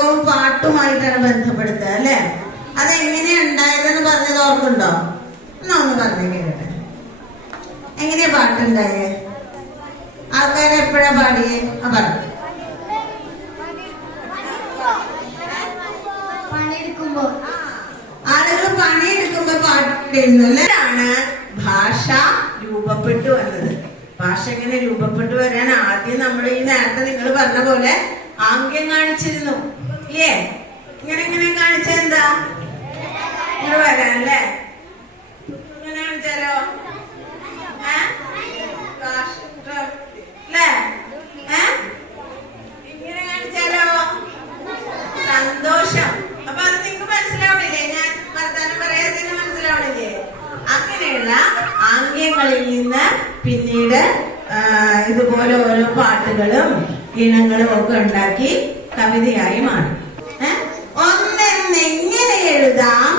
നാടകവും പാട്ടുമായിട്ടാണ് ബന്ധപ്പെടുത്തുക അല്ലെ? അതെങ്ങനെയാ ഉണ്ടായതെന്ന് പറഞ്ഞത് ഓർക്കുണ്ടോ? എന്നാ ഒന്ന് പറഞ്ഞു കേട്ടെ. എങ്ങനെയാ പാട്ടുണ്ടായേ? ആൾക്കാരെ എപ്പോഴാ പാടിയേ? പറഞ്ഞു. ആളുകൾ പണിയെടുക്കുമ്പോ പാട്ടിരുന്നു അല്ലേ? ഭാഷ രൂപപ്പെട്ടു വന്നത്. ഭാഷ എങ്ങനെ രൂപപ്പെട്ടു വരാൻ ആദ്യം നമ്മൾ ഈ നേരത്തെ നിങ്ങൾ പറഞ്ഞ പോലെ ആംഗ്യം കാണിച്ചിരുന്നു ഇല്ലേ? ഇങ്ങനെ കാണിച്ചെന്താ? ഇങ്ങനെ വരാൻ അല്ലേ? ഇങ്ങനെ കാണിച്ചാലോ? അല്ലേ? ഇങ്ങനെ കാണിച്ചാലോ? സന്തോഷം. അപ്പൊ അത് നിങ്ങൾക്ക് മനസ്സിലാവണില്ലേ? ഞാൻ വർത്താനം പറയാതിന് മനസ്സിലാവണില്ലേ? അങ്ങനെയുള്ള ആംഗ്യങ്ങളിൽ നിന്ന് പിന്നീട് ഇതുപോലെ ഓരോ പാട്ടുകളും ഇനങ്ങളും ഒക്കെ ഉണ്ടാക്കി കവിതയായി മാറി. ഒന്നെങ്ങനെ എഴുതാം?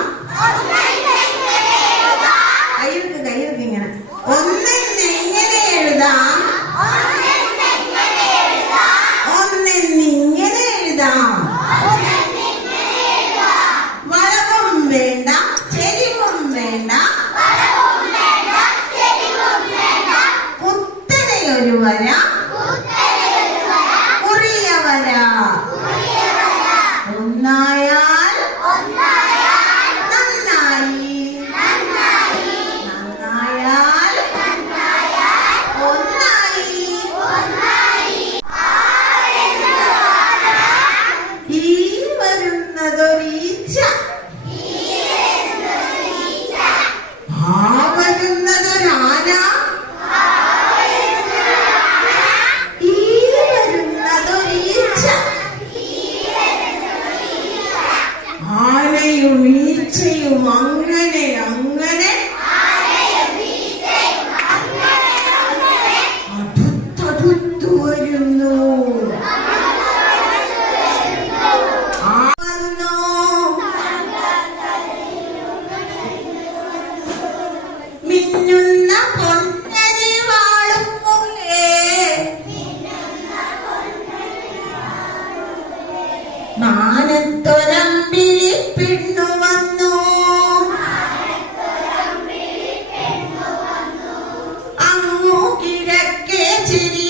കയ്യൊക്കെ ഇങ്ങനെ. ഒന്നെങ്ങനെ എഴുതാം? ഒന്നെന്നിങ്ങനെ എഴുതാം. വളവും വേണ്ട, ചെരിവും വേണ്ട, കുത്തനെയൊരു വര, കുറിയ വര. ഒന്നായാൽ നന്നായി, നന്നായാൽ ഒന്നായി. ഈ വരുന്നതൊരീച്ച, ആ വരുന്നതൊരാന, ഈ വരുന്നതൊരീച്ച. ആനയും ഈച്ചയും അങ്ങനെ അങ്ങനെ അടുത്തടുത്തു വരുന്നു. മിന്നുന്ന പൊന്നരി വാളും പോലെ മാനത്തൊരമ്പിളി പെണ്ണു വന്നു. അങ്ങു കിഴക്കേ ചിരി